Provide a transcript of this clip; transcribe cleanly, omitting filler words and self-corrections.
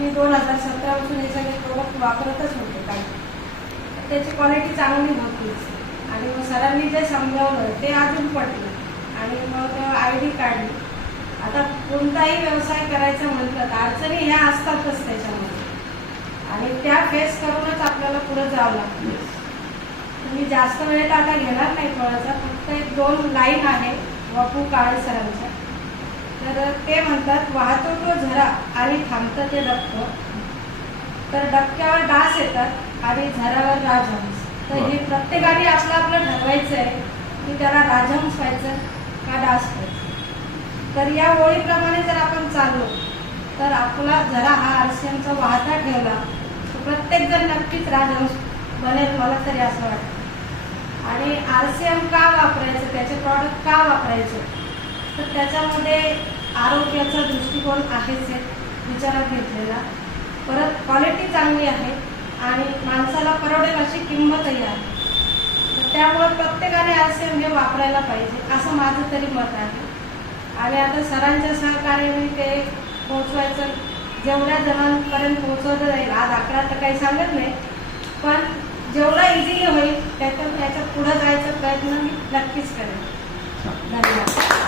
मी 2017 पासून हे सगळे प्रोडक्ट वापरतच होते. काही त्याची क्वालिटी चांगली नव्हतीच आणि मग सरांनी जे समजावलं ते अजून पटलं आणि मग आयडी काढली. आता कोणताही व्यवसाय करायचा म्हटलं तर अडचणी ह्या असतातच त्याच्यामध्ये आणि त्या फेस करूनच आपल्याला पुढे जावं लागतं. मी जास्त वेळ आता घेणार नाही थोडासा, फक्त 1-2 लाईन आहे बापू काळे सरांच्या. तर ते म्हणतात, वाहतो तो झरा आणि थांबतं ते डबकं, तर डबक्यावर डास येतात आणि झऱ्यावर राजहंस. तर हे प्रत्येकाने आपलं आपलं ठरवायचं आहे की त्याला राजहंस व्हायचं का डास व्हायचं. तर या ओळीप्रमाणे जर आपण चाललो तर आपला झरा हा आरसीएमचा वाहता ठेवला तर प्रत्येक जण नक्कीच राजहंस बनेल, मला तरी असं वाटतं. आणि आरसीएम का वापरायचं, त्याचे प्रॉडक्ट का वापरायचे, तर त्याच्यामध्ये आरोग्याचा दृष्टिकोन आहेच विचारात घेतलेला, परत क्वालिटी चांगली आहे आणि माणसाला परवडेल अशी किंमतही आहे. तर त्यामुळे प्रत्येकाने आरसीएम हे वापरायला पाहिजे असं माझं तरी मत आहे. आणि आता सरांच्या सहकार्याने ते पोहोचवायचं, जेवढ्या जणांपर्यंत पोहोचवलं जाईल, आज 11 तर काही सांगत नाही, पण जेवढा इझिली होईल त्याच्यात पुढे जायचा प्रयत्न मी नक्कीच करेन. धन्यवाद.